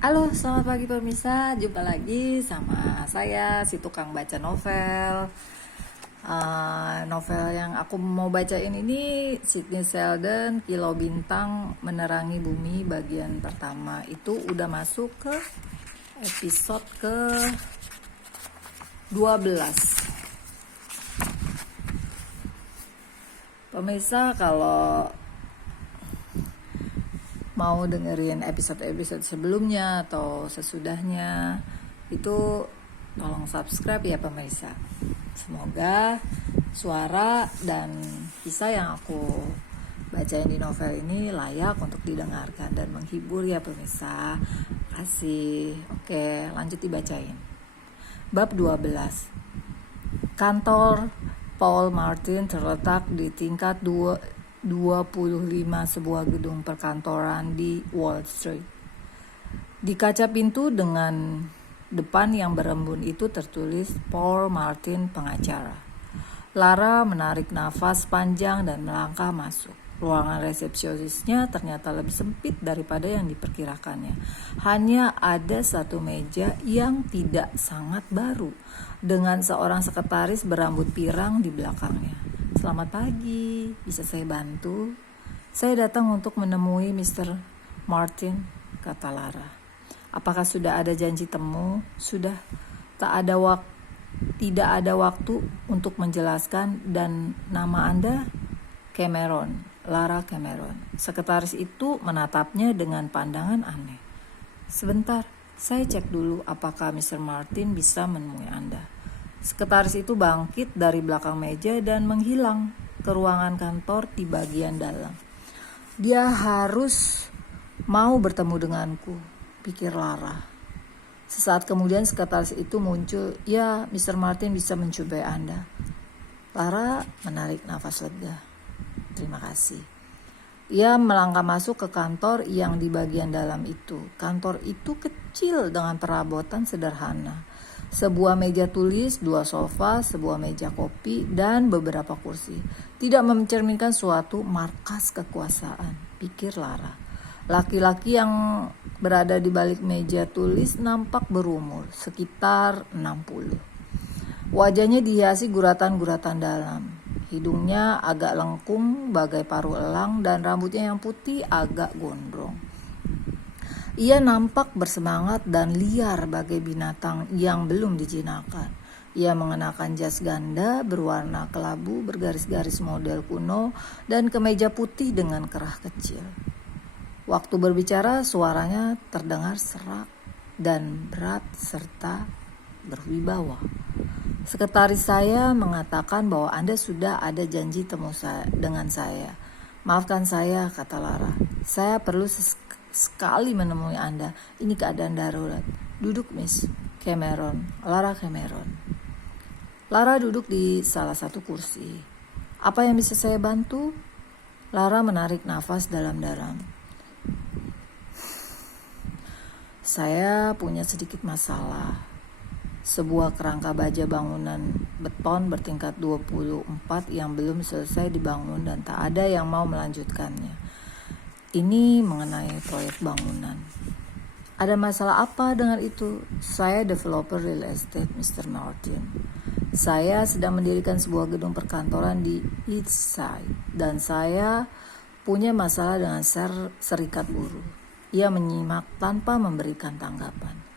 Halo, selamat pagi pemirsa. Jumpa lagi sama saya, si tukang baca novel. Novel yang aku mau bacain ini Sidney Sheldon, Kilau Bintang Menerangi Bumi bagian pertama. Itu udah masuk ke episode ke 12. Pemirsa, kalau mau dengerin episode-episode sebelumnya atau sesudahnya, itu tolong subscribe ya pemirsa. Semoga suara dan kisah yang aku bacain di novel ini layak untuk didengarkan dan menghibur ya pemirsa. Kasih. Oke, lanjut dibacain. Bab 12. Kantor Paul Martin terletak di tingkat 25 sebuah gedung perkantoran di Wall Street. Di kaca pintu dengan depan yang berembun itu tertulis Paul Martin pengacara. Lara menarik nafas panjang dan melangkah masuk. Ruangan resepsionisnya ternyata lebih sempit daripada yang diperkirakannya. Hanya ada satu meja yang tidak sangat baru, dengan seorang sekretaris berambut pirang di belakangnya. Selamat pagi, bisa saya bantu? Saya datang untuk menemui Mr. Martin, kata Lara. Apakah sudah ada janji temu? Sudah. Tidak ada waktu untuk menjelaskan. Dan nama Anda? Cameron, Lara Cameron. Sekretaris itu menatapnya dengan pandangan aneh. Sebentar, saya cek dulu apakah Mr. Martin bisa menemui Anda. Sekretaris itu bangkit dari belakang meja dan menghilang ke ruangan kantor di bagian dalam. Dia harus mau bertemu denganku, pikir Lara. Sesaat kemudian sekretaris itu muncul. Ya, Mr. Martin bisa menjumpai Anda. Lara menarik nafas lega. Terima kasih. Ia melangkah masuk ke kantor yang di bagian dalam itu. Kantor itu kecil dengan perabotan sederhana. Sebuah meja tulis, 2 sofa, sebuah meja kopi, dan beberapa kursi. Tidak mencerminkan suatu markas kekuasaan, pikir Lara. Laki-laki yang berada di balik meja tulis nampak berumur, sekitar 60. Wajahnya dihiasi guratan-guratan dalam. Hidungnya agak lengkung bagai paruh elang dan rambutnya yang putih agak gondrong. Ia nampak bersemangat dan liar bagai binatang yang belum dijinakkan. Ia mengenakan jas ganda berwarna kelabu bergaris-garis model kuno dan kemeja putih dengan kerah kecil. Waktu berbicara suaranya terdengar serak dan berat serta berwibawa. Sekretaris saya mengatakan bahwa Anda sudah ada janji temu dengan saya. Maafkan saya, kata Lara. Saya perlu sekali menemui Anda. Ini keadaan darurat. Duduk, Miss Cameron. Lara Cameron. Lara duduk di salah satu kursi. Apa yang bisa saya bantu? Lara menarik nafas dalam-dalam. Saya punya sedikit masalah. Sebuah kerangka baja bangunan beton bertingkat 24 yang belum selesai dibangun dan tak ada yang mau melanjutkannya. Ini mengenai proyek bangunan. Ada masalah apa dengan itu? Saya developer real estate, Mr. Martin. Saya sedang mendirikan sebuah gedung perkantoran di East Side dan saya punya masalah dengan serikat buruh. Ia menyimak tanpa memberikan tanggapan.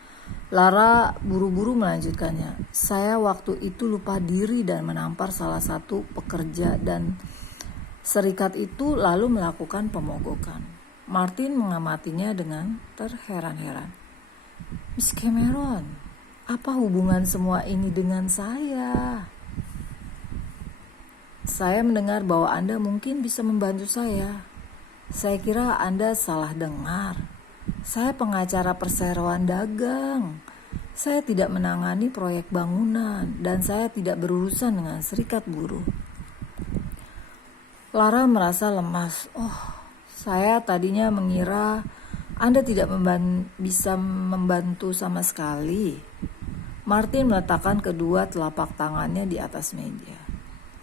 Lara buru-buru melanjutkannya. Saya waktu itu lupa diri dan menampar salah satu pekerja dan serikat itu lalu melakukan pemogokan. Martin mengamatinya dengan terheran-heran. Miss Cameron, apa hubungan semua ini dengan saya? Saya mendengar bahwa Anda mungkin bisa membantu saya. Saya kira Anda salah dengar. Saya pengacara perseroan dagang. Saya tidak menangani proyek bangunan dan saya tidak berurusan dengan serikat buruh. Lara merasa lemas. Saya tadinya mengira Anda tidak bisa membantu sama sekali. Martin meletakkan kedua telapak tangannya di atas meja,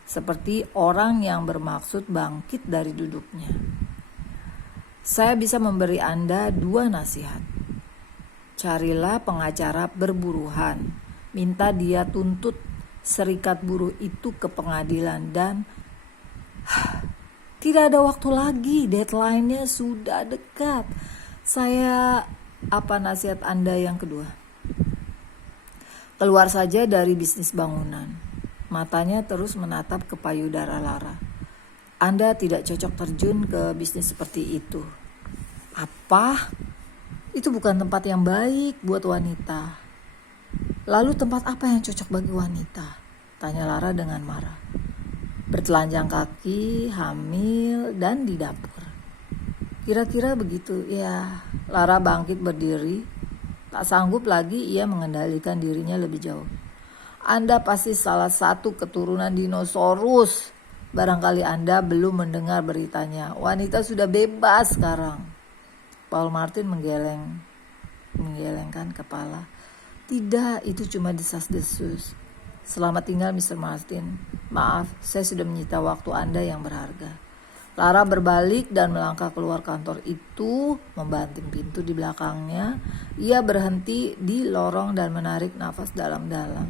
seperti orang yang bermaksud bangkit dari duduknya. Saya bisa memberi Anda 2 nasihat. Carilah pengacara berburuhan. Minta dia tuntut serikat buruh itu ke pengadilan dan tidak ada waktu lagi, deadline-nya sudah dekat. Apa nasihat Anda yang kedua? Keluar saja dari bisnis bangunan. Matanya terus menatap ke payudara Lara. Anda tidak cocok terjun ke bisnis seperti itu. Apa? Itu bukan tempat yang baik buat wanita. Lalu tempat apa yang cocok bagi wanita? Tanya Lara dengan marah. Bertelanjang kaki, hamil, dan di dapur. Kira-kira begitu. Ya, Lara bangkit berdiri. Tak sanggup lagi ia mengendalikan dirinya lebih jauh. Anda pasti salah satu keturunan dinosaurus. Barangkali Anda belum mendengar beritanya. Wanita sudah bebas sekarang. Paul Martin menggelengkan kepala. Tidak, itu cuma desas-desus. Selamat tinggal Mr. Martin. Maaf, saya sudah menyita waktu Anda yang berharga. Lara berbalik dan melangkah keluar kantor itu, membanting pintu di belakangnya. Ia berhenti di lorong dan menarik nafas dalam-dalam.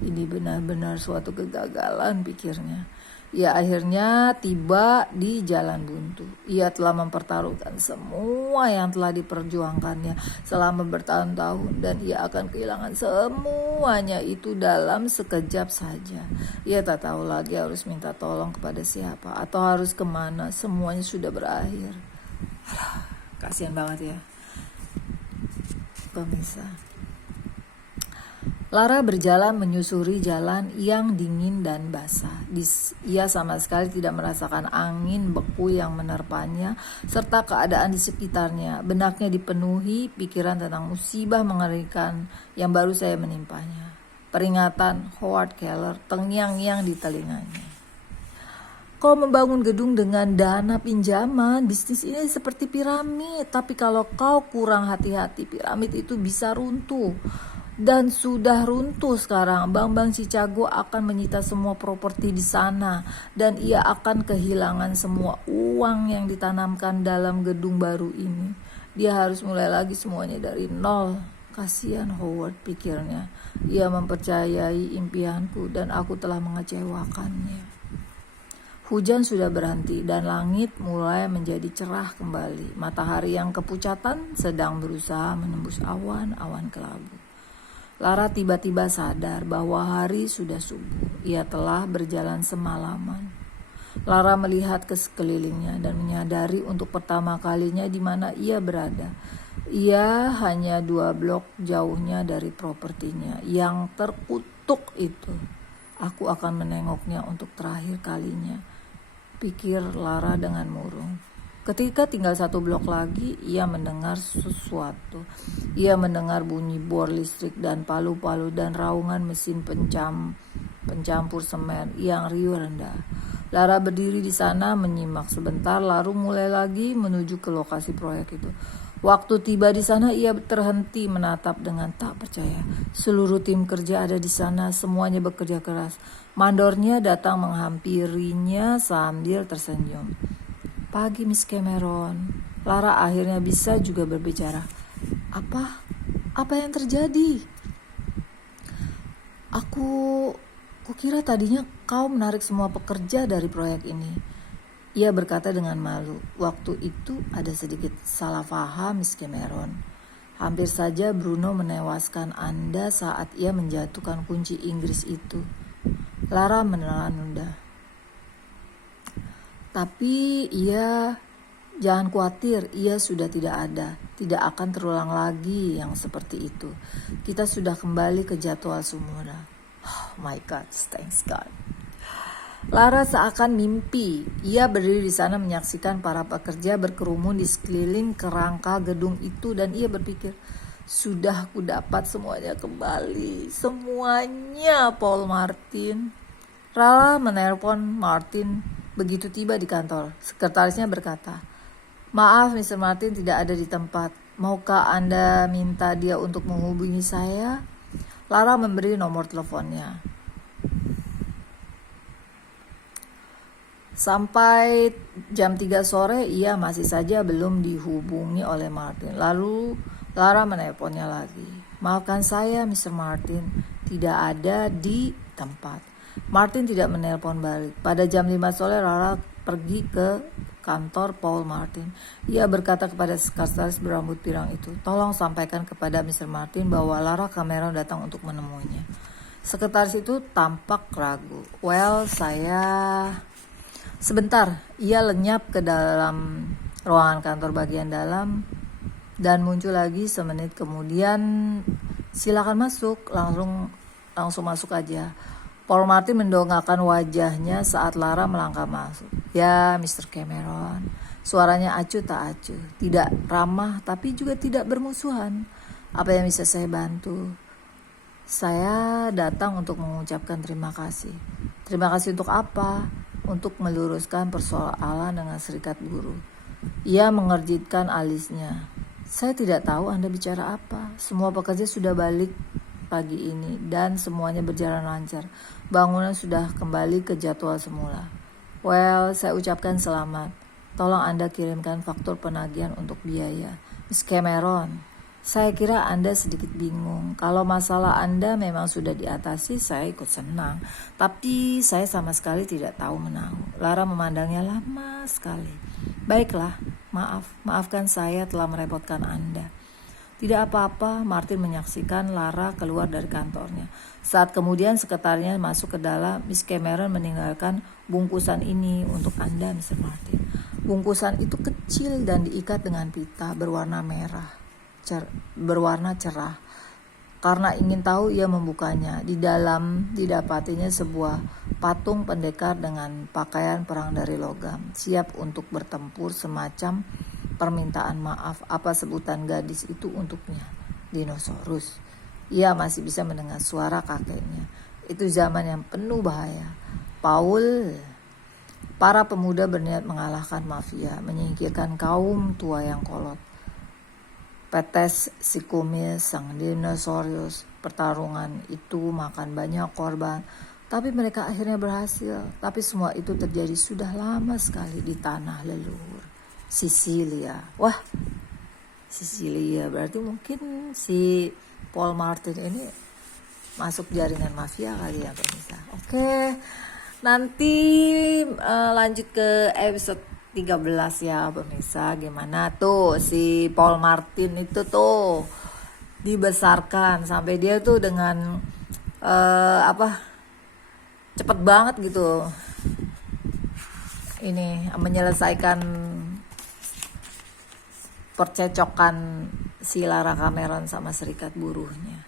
Ini benar-benar suatu kegagalan, pikirnya. Ia akhirnya tiba di jalan buntu. Ia telah mempertaruhkan semua yang telah diperjuangkannya selama bertahun-tahun dan ia akan kehilangan semuanya itu dalam sekejap saja. Ia tak tahu lagi harus minta tolong kepada siapa atau harus kemana. Semuanya sudah berakhir. Kasihan banget ya, pemirsa. Lara berjalan menyusuri jalan yang dingin dan basah. Ia sama sekali tidak merasakan angin beku yang menerpanya serta keadaan di sekitarnya. Benaknya dipenuhi pikiran tentang musibah mengerikan yang baru saja menimpanya. Peringatan Howard Keller terngiang-ngiang di telinganya. Kau membangun gedung dengan dana pinjaman, bisnis ini seperti piramid. Tapi kalau kau kurang hati-hati, piramid itu bisa runtuh. Dan sudah runtuh sekarang. Bank-bank Chicago akan menyita semua properti di sana dan ia akan kehilangan semua uang yang ditanamkan dalam gedung baru ini. Dia harus mulai lagi semuanya dari nol. Kasihan Howard, pikirnya. Ia mempercayai impianku dan aku telah mengecewakannya. Hujan sudah berhenti dan langit mulai menjadi cerah kembali. Matahari yang kepucatan sedang berusaha menembus awan-awan kelabu. Lara tiba-tiba sadar bahwa hari sudah subuh. Ia telah berjalan semalaman. Lara melihat ke sekelilingnya dan menyadari untuk pertama kalinya di mana ia berada. Ia hanya 2 blok jauhnya dari propertinya yang terkutuk itu. Aku akan menengoknya untuk terakhir kalinya, pikir Lara dengan murung. Ketika tinggal 1 blok lagi, ia mendengar sesuatu. Ia mendengar bunyi bor listrik dan palu-palu dan raungan mesin pencampur semen yang riuh rendah. Lara berdiri di sana menyimak sebentar, lalu mulai lagi menuju ke lokasi proyek itu. Waktu tiba di sana, ia terhenti menatap dengan tak percaya. Seluruh tim kerja ada di sana, semuanya bekerja keras. Mandornya datang menghampirinya sambil tersenyum. Pagi Miss Cameron. Lara akhirnya bisa juga berbicara. Apa yang terjadi? Kukira tadinya kau menarik semua pekerja dari proyek ini. Ia berkata dengan malu. Waktu itu ada sedikit salah paham Miss Cameron. Hampir saja Bruno menewaskan Anda saat ia menjatuhkan kunci Inggris itu. Lara menelan ludah. Tapi jangan khawatir, ia sudah tidak ada. Tidak akan terulang lagi yang seperti itu. Kita sudah kembali ke jadwal semula. Oh my God, thanks God. Lara seakan mimpi. Ia berdiri di sana menyaksikan para pekerja berkerumun di sekeliling kerangka gedung itu dan ia berpikir, sudah ku dapat semuanya kembali. Semuanya, Paul Martin. Lara menelpon Martin. Begitu tiba di kantor, sekretarisnya berkata, maaf Mr. Martin tidak ada di tempat. Maukah Anda minta dia untuk menghubungi saya? Lara memberi nomor teleponnya. Sampai jam 3 sore ia masih saja belum dihubungi oleh Martin. Lalu Lara menelponnya lagi. "Maafkan saya, Mr. Martin, tidak ada di tempat." Martin tidak menelpon balik. Pada jam 5 sore Lara pergi ke kantor Paul Martin. Ia berkata kepada sekretaris berambut pirang itu, "Tolong sampaikan kepada Mr. Martin bahwa Lara Cameron datang untuk menemuinya." Sekretaris itu tampak ragu. "Well, Sebentar." Ia lenyap ke dalam ruangan kantor bagian dalam dan muncul lagi semenit kemudian. "Silakan masuk." Langsung masuk aja. Paul Martin mendongakkan wajahnya saat Lara melangkah masuk. "Ya, Mr. Cameron." Suaranya acuh tak acuh, tidak ramah tapi juga tidak bermusuhan. "Apa yang bisa saya bantu?" "Saya datang untuk mengucapkan terima kasih." "Terima kasih untuk apa?" "Untuk meluruskan persoalan dengan serikat buruh." Ia mengerjitkan alisnya. "Saya tidak tahu Anda bicara apa. Semua pekerja sudah balik pagi ini dan semuanya berjalan lancar. Bangunan sudah kembali ke jadwal semula." "Well, saya ucapkan selamat. Tolong Anda kirimkan faktur penagihan untuk biaya." "Miss Cameron, saya kira Anda sedikit bingung. Kalau masalah Anda memang sudah diatasi, saya ikut senang. Tapi saya sama sekali tidak tahu menahu." Lara memandangnya lama sekali. "Baiklah, maafkan saya telah merepotkan Anda." "Tidak apa-apa." Martin menyaksikan Lara keluar dari kantornya. Saat kemudian sekretarinya masuk ke dalam. "Miss Cameron meninggalkan bungkusan ini untuk Anda, Mr. Martin." Bungkusan itu kecil dan diikat dengan pita berwarna cerah. Karena ingin tahu ia membukanya. Di dalam didapatinya sebuah patung pendekar dengan pakaian perang dari logam, siap untuk bertempur, semacam permintaan maaf. Apa sebutan gadis itu untuknya? Dinosaurus. Ia masih bisa mendengar suara kakeknya. Itu zaman yang penuh bahaya. "Paul." Para pemuda berniat mengalahkan mafia, menyingkirkan kaum tua yang kolot. Petes si kumis, sang dinosaurus. Pertarungan itu makan banyak korban, tapi mereka akhirnya berhasil. Tapi semua itu terjadi sudah lama sekali di tanah leluhur, Sisilia. Wah, Sisilia berarti mungkin si Paul Martin ini masuk jaringan mafia kali ya pemirsa. Oke, nanti lanjut ke episode 13 ya pemirsa. Gimana tuh si Paul Martin itu tuh dibesarkan sampai dia tuh dengan cepet banget gitu ini menyelesaikan percecokan si Lara Cameron sama serikat buruhnya.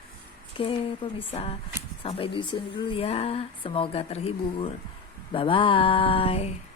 Oke pemirsa, sampai di sini dulu ya. Semoga terhibur. Bye bye.